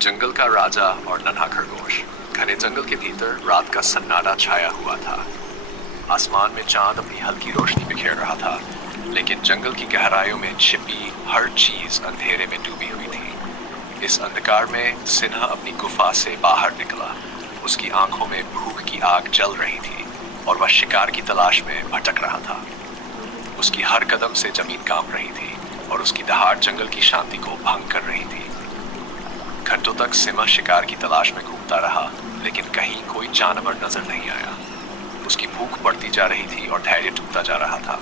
जंगल का राजा और नन्हा खरगोश। घने जंगल के भीतर रात का सन्नाटा छाया हुआ था। आसमान में चांद अपनी हल्की रोशनी बिखेर रहा था, लेकिन जंगल की गहराइयों में छिपी हर चीज अंधेरे में डूबी हुई थी। इस अंधकार में सिन्हा अपनी गुफा से बाहर निकला। उसकी आंखों में भूख की आग जल रही थी और वह शिकार की तलाश में भटक रहा था। उसकी हर कदम से जमीन कांप रही थी और उसकी दहाड़ जंगल की शांति को भंग कर रही थी। घंटों तक सिन्हा शिकार की तलाश में घूमता रहा, लेकिन कहीं कोई जानवर नजर नहीं आया। उसकी भूख बढ़ती जा रही थी और धैर्य टूटता जा रहा था।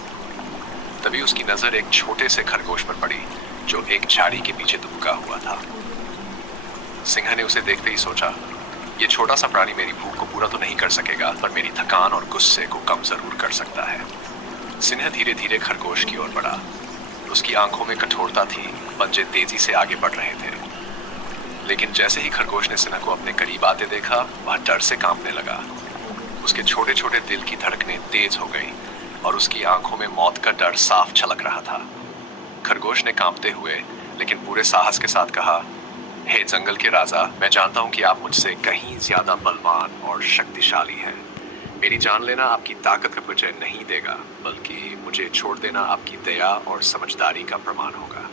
तभी उसकी नजर एक छोटे से खरगोश पर पड़ी, जो एक झाड़ी के पीछे दुबका हुआ था। सिंह ने उसे देखते ही सोचा, ये छोटा सा प्राणी मेरी भूख को पूरा तो नहीं कर सकेगा, पर मेरी थकान और गुस्से को कम जरूर कर सकता है। सिंह धीरे धीरे खरगोश की ओर बढ़ा। उसकी आंखों में कठोरता थी, पंजे तेजी से आगे बढ़ रहे थे। लेकिन जैसे ही खरगोश ने सिन्हा को अपने करीब आते देखा, वह डर से कांपने लगा। उसके छोटे छोटे दिल की धड़कनें तेज हो गई और उसकी आंखों में मौत का डर साफ झलक रहा था। खरगोश ने कांपते हुए लेकिन पूरे साहस के साथ कहा, हे जंगल के राजा, मैं जानता हूं कि आप मुझसे कहीं ज्यादा बलवान और शक्तिशाली हैं। मेरी जान लेना आपकी ताकत का परिचय नहीं देगा, बल्कि मुझे छोड़ देना आपकी दया और समझदारी का प्रमाण होगा।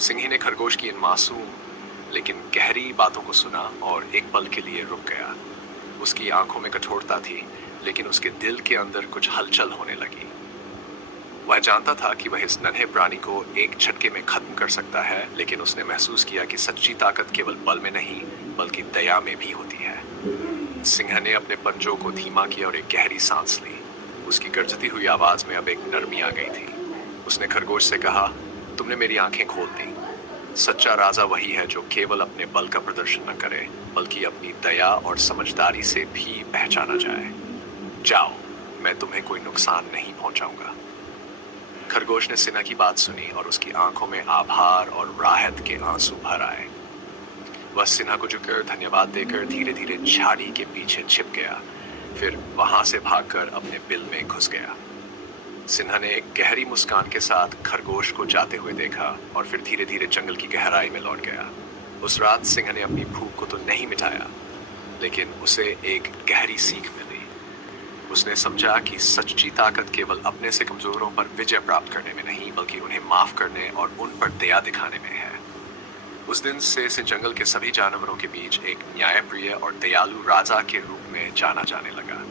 सिंह ने खरगोश की इन मासूम लेकिन गहरी बातों को सुना और एक पल के लिए रुक गया। उसकी आंखों में कठोरता थी, लेकिन उसके दिल के अंदर कुछ हलचल होने लगी। वह जानता था कि वह इस नन्हे प्राणी को एक झटके में खत्म कर सकता है, लेकिन उसने महसूस किया कि सच्ची ताकत केवल बल में नहीं, बल्कि दया में भी होती है। सिंह ने अपने पंजों को धीमा किया और एक गहरी सांस ली। उसकी गरजती हुई आवाज में अब एक नरमी आ गई थी। उसने खरगोश से कहा, तुमने मेरी आंखें खोल दी। सच्चा राजा वही है जो केवल अपने बल का प्रदर्शन न करे, बल्कि अपनी दया और समझदारी से भी पहचाना जाए। जाओ, मैं तुम्हें कोई नुकसान नहीं पहुंचाऊंगा। खरगोश ने सिन्हा की बात सुनी और उसकी आंखों में आभार और राहत के आंसू भर आए। वह सिन्हा को झुककर धन्यवाद देकर धीरे धीरे झाड़ी के पीछे छिप गया, फिर वहां से भागकर अपने बिल में घुस गया। सिन्हा ने एक गहरी मुस्कान के साथ खरगोश को जाते हुए देखा और फिर धीरे धीरे जंगल की गहराई में लौट गया। उस रात सिंह ने अपनी भूख को तो नहीं मिटाया, लेकिन उसे एक गहरी सीख मिली। उसने समझा कि सच्ची ताकत केवल अपने से कमजोरों पर विजय प्राप्त करने में नहीं, बल्कि उन्हें माफ करने और उन पर दया दिखाने में है। उस दिन से इसे जंगल के सभी जानवरों के बीच एक न्यायप्रिय और दयालु राजा के रूप में जाना जाने लगा।